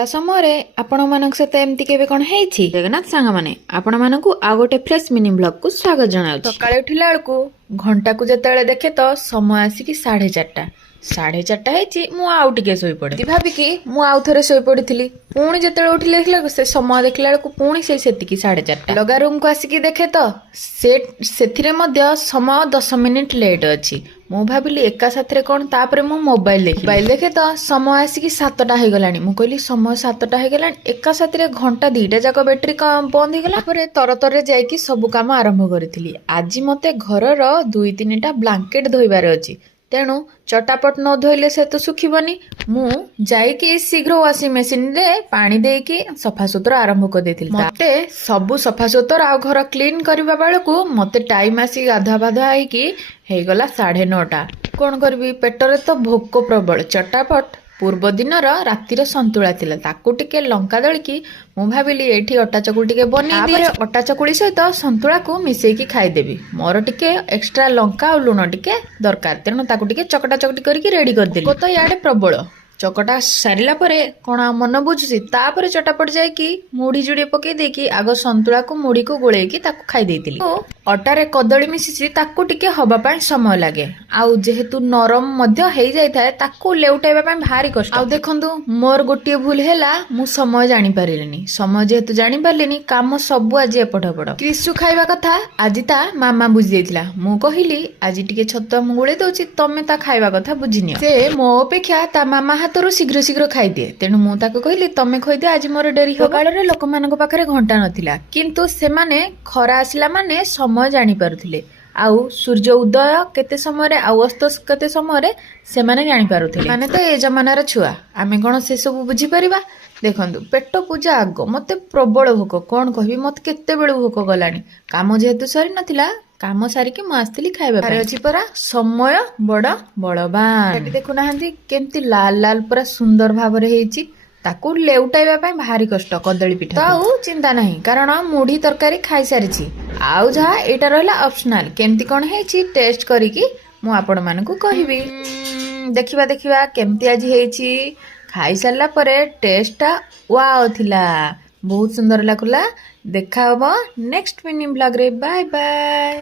ତା ସମୟରେ ଆପଣମାନଙ୍କ ସହିତ ଏମିତି କେବେ କ'ଣ ହେଇଛି? ଜଗନ୍ନାଥ ସାଙ୍ଗମାନେ ଆପଣମାନଙ୍କୁ ଆଉ ଗୋଟେ ଫ୍ରେଶ୍ ମିନି ବ୍ଲଗକୁ ସ୍ୱାଗତ ଜଣାଉଛି। ସକାଳେ ଉଠିଲା ବେଳକୁ ଘଣ୍ଟାକୁ ଯେତେବେଳେ ଦେଖେ ତ ସମୟ ଆସିକି 4:30। 4:30 ହେଇଛି, ମୁଁ ଆଉ ଟିକେ ଶୋଇପଡ଼େ ଭାବିକି ମୁଁ ଆଉ ଥରେ ଶୋଇପଡ଼ିଥିଲି। ପୁଣି ଯେତେବେଳେ ଉଠିଲେ ଦେଖିଲା ସେ ସମୟ ଦେଖିଲା ବେଳକୁ ପୁଣି ସେତିକି 4:30। ଲଗା ରୁମକୁ ଆସିକି ଦେଖେ ତ ସେଥିରେ ମଧ୍ୟ ସମୟ 10 ମିନିଟ୍ ଲେଟ୍ ଅଛି। ମୁଁ ଭାବିଲି ଏକା ସାଥିରେ କ'ଣ, ତାପରେ ମୁଁ ମୋବାଇଲ ଦେଖେ ତ ସମୟ ଆସିକି 7ଟା ହେଇଗଲାଣି। ମୁଁ କହିଲି ସମୟ 7ଟା ହେଇଗଲାଣି, ଏକା ସାଥିରେ ଘଣ୍ଟା 2ଟା ଯାକ ବ୍ୟାଟେରୀ ବନ୍ଦ ହେଇଗଲା। ତାପରେ ତରତରରେ ଯାଇକି ସବୁ କାମ ଆରମ୍ଭ କରିଥିଲି। ଆଜି ମତେ ଘରର 2-3ଟା ବ୍ଲାଙ୍କେଟ ଧୋଇବାର ଅଛି, ତେଣୁ ଚଟାପଟ ନ ଧୋଇଲେ ସେ ତ ଶୁଖିବନି। ମୁଁ ଯାଇକି ଶୀଘ୍ର ୱାସିଂ ମେସିନରେ ପାଣି ଦେଇକି ସଫାସୁତୁରା ଆରମ୍ଭ କରିଦେଇଥିଲି। ମତେ ସବୁ ସଫାସୁତୁରା ଆଉ ଘର କ୍ଲିନ୍ କରିବା ବେଳକୁ ମତେ ଟାଇମ୍ ଆସିକି ଗାଧୁଆ ହେଇକି ହେଇଗଲା 9:30। କ'ଣ କରିବି, ପେଟରେ ତ ଭୋକ ପ୍ରବଳ। ଚଟାପଟ ପୂର୍ବ ଦିନର ରାତିର ସନ୍ତୁଳା ଥିଲା, ତାକୁ ଟିକେ ଲଙ୍କା ଦଳିକି ମୁଁ ଭାବିଲି ଏଇଠି ଅଟା ଚକୁଳି ଟିକେ ବନେଇଦିଏ। ଅଟା ଚକୁଳି ସହିତ ସନ୍ତୁଳାକୁ ମିଶେଇକି ଖାଇଦେବି। ମୋର ଟିକେ ଏକ୍ସଟ୍ରା ଲଙ୍କା ଆଉ ଲୁଣ ଟିକେ ଦରକାର, ତେଣୁ ତାକୁ ଟିକେ ଚକଟା ଚକଟି କରିକି ରେଡି କରିଦେଲି। ଭୋକ ତ ଇଆଡେ ପ୍ରବଳ। ଚକଟା ସାରିଲା ପରେ କ'ଣ ଆଉ ମନ ବୁଝୁଛି, ତାପରେ ଚଟାପଟ ଯାଇକି ମୁଢି ଯୋଡ଼ିଏ ପକେଇ ଦେଇକି ଆଗ ସନ୍ତୁଳାକୁ ମୁଢିକୁ ଗୋଳେଇକି ତାକୁ ଖାଇ ଦେଇଥିଲି। ଅଟାରେ କଦଳୀ ମିଶିଛି, ତାକୁ ଟିକେ ହବା ପାଇଁ ସମୟ ଲାଗେ, ଆଉ ଯେହେତୁ ନରମ ମଧ୍ୟ ହେଇଯାଇଥାଏ ତାକୁ ଲେଉଟାଇବା ପାଇଁ ଭାରି କଷ୍ଟ। ଆଉ ଦେଖନ୍ତୁ ମୋର ଗୋଟିଏ ଭୁଲ ହେଲା, ମୁଁ ସମୟ ଜାଣିପାରିଲିନି। ସମୟ ଯେହେତୁ ଜାଣିପାରିଲିନି, କାମ ସବୁ ଆଜି ଏପଟ ହେପଟ। କ୍ରିସୁ ଖାଇବା କଥା ଆଜି ତା ମାମା ବୁଝି ଦେଇଥିଲା। ମୁଁ କହିଲି ଆଜି ଟିକେ ଛତୁଆ ମୁଁ ଗୋଳେଇ ଦଉଛି, ତମେ ତା ଖାଇବା କଥା ବୁଝିନିଅ। ସେ ମୋ ଅପେକ୍ଷା ତା ମାମା ହାତରୁ ଶୀଘ୍ର ଖାଇଦିଏ, ତେଣୁ ମୁଁ ତାକୁ କହିଲି ତମେ ଖୋଇଦିଅ, ଆଜି ମୋର ଡେରି ହବ। ସକାଳରେ ଲୋକମାନଙ୍କ ପାଖରେ ଘଣ୍ଟା ନଥିଲା, କିନ୍ତୁ ସେମାନେ ଖରା ଆସିଲା ମାନେ ସମୟ ଜାଣିପାରୁଥିଲେ। ଆଉ ସୂର୍ଯ୍ୟ ଉଦୟ କେତେ ସମୟରେ ଆଉ ଅସ୍ତ କେତେ ସମୟରେ ସେମାନେ ଜାଣିପାରୁଥିଲେ। ମାନେ ତ ଏ ଜମାନାର ଛୁଆ, ଆମେ କ'ଣ ସେସବୁ ବୁଝିପାରିବା? ଦେଖନ୍ତୁ, ପେଟ ପୂଜା ଆଗ। ମତେ ପ୍ରବଳ ଭୋକ, କ'ଣ କହିବି, ମତେ କେତେବେଳୁ ଭୋକ ଗଲାଣି। କାମ ଯେହେତୁ ସରି ନଥିଲା, କାମ ସାରିକି ମୁଁ ଆସିଥିଲି ଖାଇବା ପାଇଁ। ଅଛି ପରା ସମୟ ବଡ ବଳବାନ। ଏଠି ଦେଖୁନାହାନ୍ତି କେମିତି ଲାଲ ଲାଲ ପୁରା ସୁନ୍ଦର ଭାବରେ ହେଇଛି। ତାକୁ ଲେଉଟାଇବା ପାଇଁ ଭାରି କଷ୍ଟ। କଦଳୀ ପିଠା ତ ଆଉ ଚିନ୍ତା ନାହିଁ, କାରଣ ମୁଢି ତରକାରୀ ଖାଇସାରିଛି। ଆଉ ଯାହା ଏଇଟା ରହିଲା ଅପସନାଲ। କେମିତି କ'ଣ ହେଇଛି ଟେଷ୍ଟ କରିକି ମୁଁ ଆପଣମାନଙ୍କୁ କହିବି। ଦେଖିବା କେମିତି ଆଜି ହେଇଛି। ଖାଇସାରିଲା ପରେ ଟେଷ୍ଟଟା ୱାଓ ଥିଲା, ବହୁତ ସୁନ୍ଦର ଲାଗୁଲା। ଦେଖା ହବ ନେକ୍ସଟ ମିନି ବ୍ଲଗରେ। Bye bye.